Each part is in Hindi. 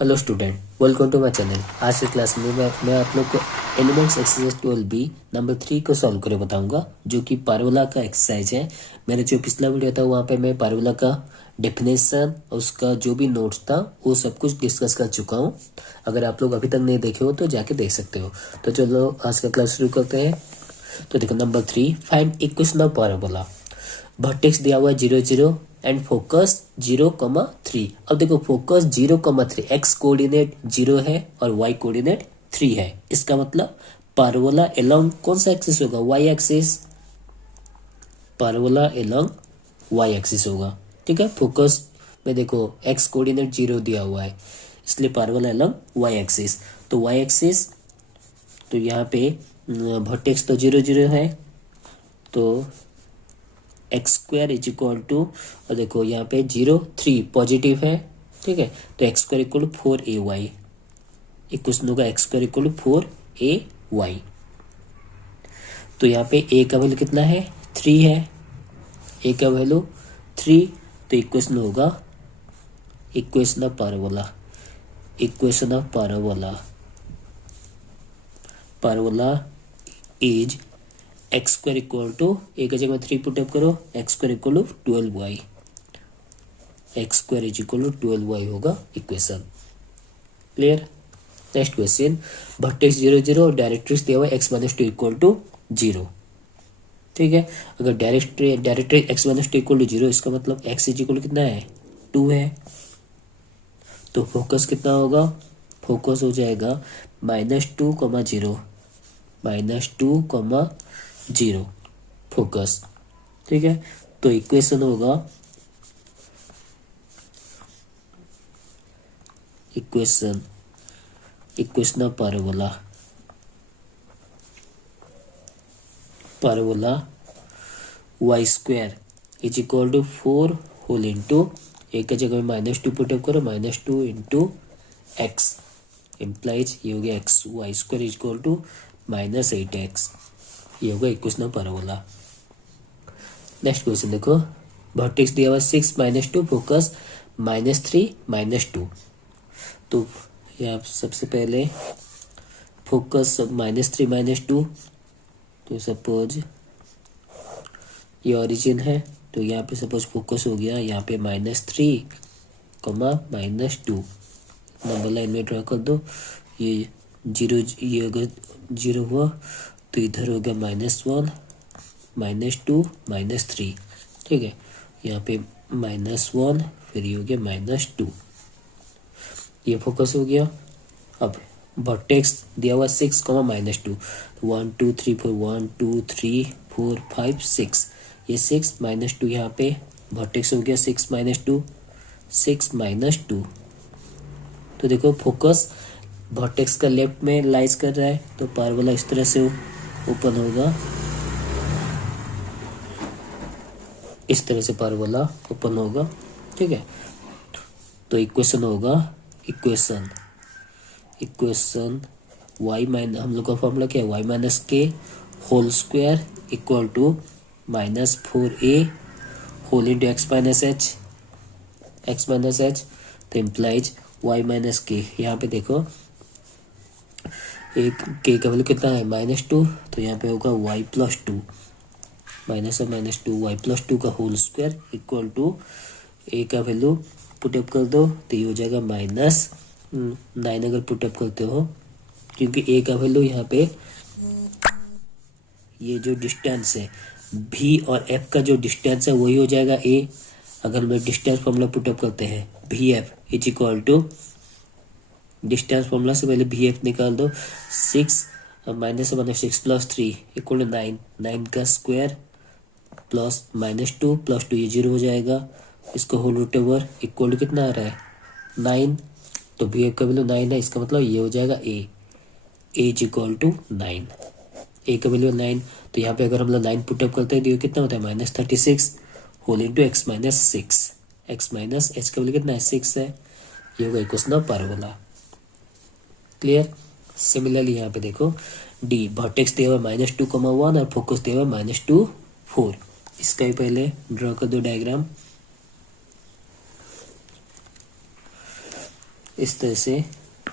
Hello student, welcome to my channel. आज के क्लास में मैं आप लोग को एलिमेंट्स एक्सरसाइज 12B नंबर 3 को सॉल्व करके बताऊंगा, जो कि पारवोला का एक्सरसाइज है। मैंने जो पिछला वीडियो था वहाँ पे मैं पारवोला का डेफिनेशन और उसका जो भी नोट्स था वो सब कुछ डिस्कस कर चुका हूँ। अगर आप लोग अभी तक नहीं देखे हो तो जाके देख सकते हो। तो चलो आज का क्लास शुरू करते हैं। तो देखो number 3, find equation of parabola. Vertex दिया हुआ है 0 0 एंड फोकस 0,3। अब देखो फोकस 0,3, एक्स कोऑर्डिनेट 0 है और वाई कोऑर्डिनेट 3 है। इसका मतलब पारबोला अलोंग कौन सा एक्सिस होगा? Y axis. Parabola along Y axis होगा। ठीक है, फोकस में देखो एक्स कोऑर्डिनेट 0 दिया हुआ है, इसलिए पारबोला अलोंग वाई एक्सिस। तो वाई एक्सिस, तो यहाँ पे वर्टेक्स तो 0 0 है, तो x square is equal to, और देखो यहाँ पे 0 3 पॉजिटिव है। ठीक है, तो x square equal to 4ay। Equation होगा x square equal to 4ay। तो यहाँ पे ए का वैल्यू कितना है? 3 है। ए का वैल्यू 3, तो इक्वेशन होगा equation of parabola. Equation of parabola, parabola is x square equal to, a का जगह 3 पुटअप करो, x square equal to 12y। X square is equal to 12y होगा equation. Clear? Next question, vertex 0 0 और डायरेक्ट्रिक्स दिया हुआ है x माइनस 2 इक्वल टू 0। ठीक है, अगर directory x minus 2 equal to 0, इसका मतलब x इज इक्वल कितना है? 2 है। तो फोकस कितना होगा? फोकस हो जाएगा -2,0, -2,0 फोकस। ठीक है, तो इक्वेशन होगा equation of parabola Y square is equal to 4 whole into, एक जगह में -2 पुटअप करो, -2 इंटू एक्स इम्प्लाइज, ये हो गया X. Y square is equal to -8x। ये होगा equation of parabola. Next question देखो, वर्टेक्स दिया हुआ 6 -2, फोकस -3 -2। तो यहाँ सबसे पहले फोकस -3 -2, तो सपोज ये ओरिजिन है, तो यहाँ पे सपोज फोकस हो गया यहाँ पे -3, -2। नंबर लाइन में ड्रा कर दो। ये 0, ये अगर 0 हुआ तो इधर हो गया -1 -2 -3। ठीक है, यहाँ पे -1, फिर ये हो गया -2। ये फोकस हो गया। अब वर्टेक्स दिया हुआ 6, -2, 1 2 3 4, 1 2 3 4 5 6। ये 6 -2 यहाँ पे वर्टेक्स हो गया 6 -2, 6 -2। तो देखो फोकस वर्टेक्स का लेफ्ट में लाइज कर रहा है, तो पाराबोला इस तरह से ओपन होगा, इस तरह से पाराबोला ओपन होगा। ठीक है, तो इक्वेशन होगा इक्वेशन y माइनस, हम लोग का फॉर्मूला क्या है? y minus K whole square equal to -4a whole into X minus H. तो इम्प्लाइज y माइनस के, यहाँ पे देखो एक के का वैल्यू कितना है? -2, तो यहाँ पे होगा y प्लस 2, -2 y प्लस 2 का whole square equal to a का वैल्यू पुटअप कर दो, तो ये हो जाएगा -9 अगर पुटअप करते हो, क्योंकि ए का वैल्यू यहाँ पे ये जो डिस्टेंस है भी और एफ का जो डिस्टेंस है वही हो जाएगा ए। अगर मैं डिस्टेंस फॉर्मूला पुटअप करते हैं, भी F is equal to, distance formula से पहले भी एफ निकाल दो, 6 -6 प्लस 3 इक्वल टू 9, 9 का स्क्वायर प्लस -2 प्लस 2, ये 0 हो जाएगा। इसको whole root over equal to कितना आ रहा है? 9। तो भी एफ का वैल्यू 9 है, इसका मतलब ये हो जाएगा ए इज इक्वल टू 9। ए का वैल्यू 9, तो यहाँ पे अगर हम लोग 9 पुटअप करते हैं तो ये कितना होता है? -36 whole into X minus 6। X minus H का वैल्यू कितना है? 6 है। ये होगा equation of parabola. Clear? Similarly यहाँ पे देखो डी, वर्टेक्स दिया हुआ -2,1 और फोकस दिया हुआ -2 4। इसका भी पहले ड्रॉ कर दो डायग्राम। इस तरह से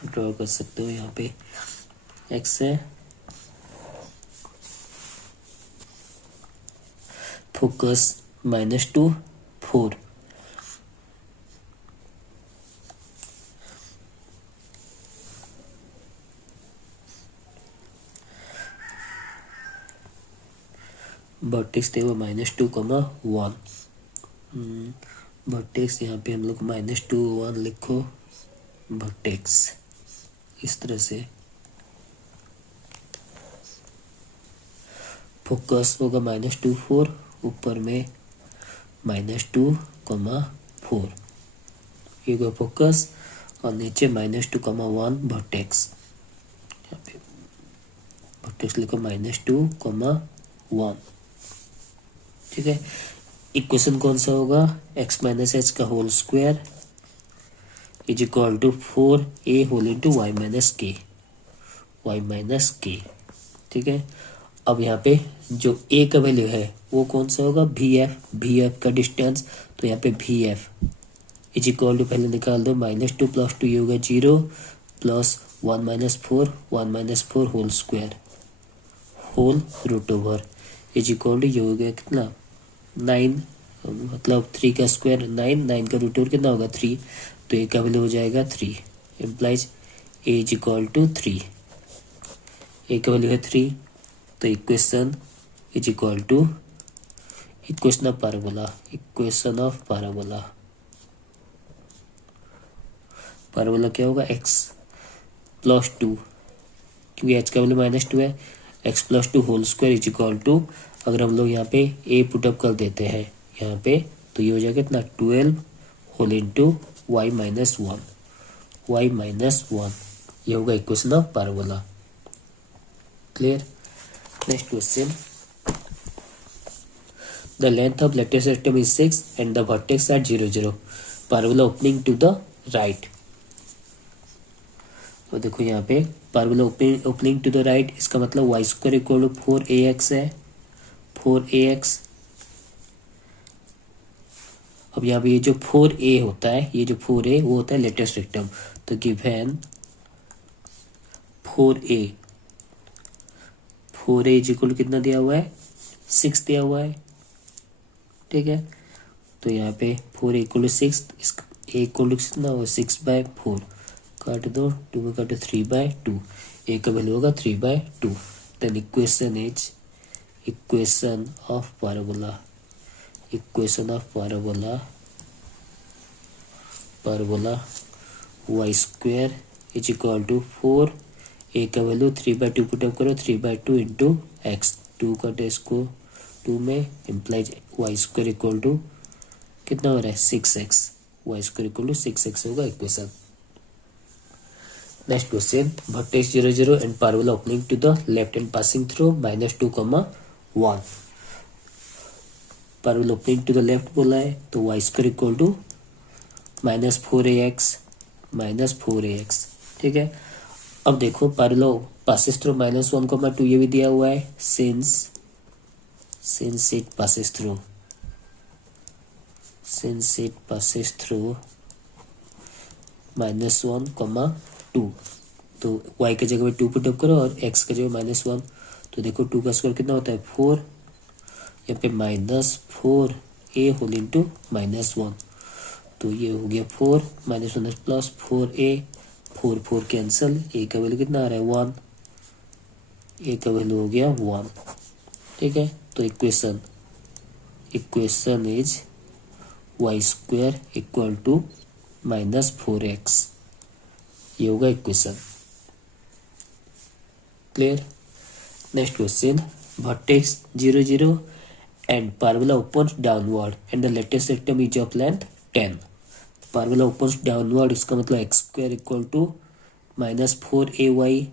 ड्रॉ कर सकते हो। यहाँ पे x है, फोकस -2 4, वर्टेक्स थे वो -2, 1। वर्टेक्स यहाँ पे हम लोग -2 1 लिखो वर्टेक्स, इस तरह से। फोकस होगा -2 4, ऊपर में -2, 4, ये होगा फोकस, और नीचे -2, 1 वर्टेक्स। यहाँ पे वर्टेक्स लिखो -2, 1। ठीक है, इक्वेशन कौन सा होगा, x - h का whole square is equal to 4a whole into y minus K. ठीक है, अब यहाँ पे जो a का वैल्यू है वो कौन सा होगा, vf का डिस्टेंस, तो यहाँ पे vf इज इक्वल टू पहले निकाल दो, -2 + 2 ये होगा 0 plus 1 - 4 whole square whole root over is equal to ये हो गया कितना 9, मतलब 3 का स्क्वायर 9 का रूट ओवर कितना होगा 3, तो ए का वैल्यू हो जाएगा 3, implies A is equal to 3, A का वैल्यू है 3, तो equation is equal to equation of parabola क्या होगा, x + 2, क्योंकि h का वैल्यू -2 है, x + 2 whole square is equal to, अगर हम लोग यहाँ पे a पुटअप कर देते हैं यहाँ पे, तो ये हो जाएगा कितना 12 होल इंटू y - 1, ये होगा equation of parabola. Clear. Next question, the length of latus rectum is 6 and the vertex are 0 0, parabola opening to the right. तो देखो यहाँ पे parabola opening to the right, इसका मतलब y² = 4ax है, 4ax। अब यहाँ पे ये जो 4a होता है, ये जो 4a वो होता है लेटेस्ट रेक्टम, तो गिवन 4a इज इक्वल कितना दिया हुआ है, 6 दिया हुआ है। ठीक है, तो यहाँ पे 4a = 6, इसका a = कितना होगा 6/4, काट दो, 2 में काटो 3/2, a का वैल्यू होगा 3/2। Then equation is equation of parabola y² is equal to 4, a का वैल्यू 3/2 पुटअप करो, 3/2 इंटू x, 2 काटे इसको 2 में, इम्प्लाइज y² इक्वल टू कितना हो रहा है 6x, y² equal to 6x होगा equation. Next question, vertex 0 0 and parabola opening to the left and passing through -2, 1, parabola opening to the left बोला है, तो y² इक्वल टू -4ax। ठीक है, अब देखो पैराबोला पासेस थ्रू -1, 2 ये भी दिया हुआ है, सिंस इट पासेस थ्रू -1, 2, तो y की जगह पे 2 पुटअप करो और x की जगह -1, तो देखो 2 का स्क्वायर कितना होता है 4, यहाँ पे -4a होल इंटू -1, तो ये हो गया 4 -1 प्लस 4a, 4 कैंसिल, a का वैल्यू कितना आ रहा है 1, a का वैल्यू हो गया 1। ठीक है, तो equation is y² equal to -4x, ये होगा equation. Clear. Next question, vertex 0 0 and parabola opens downward and the latest rectum is of length 10, parabola opens downward, इसका मतलब x² इक्वल टू -4ay,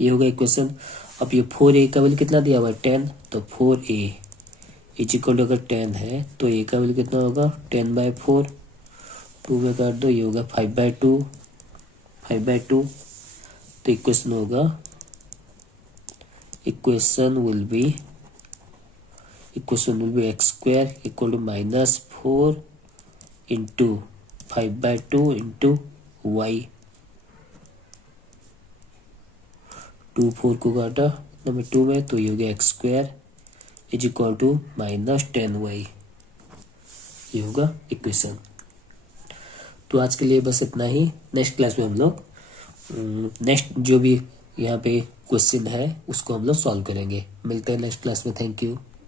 ये होगा इक्वेशन। अब ये 4a का वैल्यू कितना दिया हुआ है 10, तो 4a इज इक्वल टू अगर 10 है तो a का वैल्यू कितना होगा 10/4, 2 में काट दो, ये होगा 5/2, तो इक्वेशन होगा, equation will be x² equal to -4 into 5/2 into y, 2 4 को काटा नंबर 2 में तो ये हो गया x square is equal to -10y। ये होगा इक्वेशन। तो आज के लिए बस इतना ही। नेक्स्ट क्लास में हम लोग नेक्स्ट जो भी यहाँ पे क्वेश्चन है उसको हम लोग सॉल्व करेंगे। मिलते हैं नेक्स्ट क्लास में। Thank you.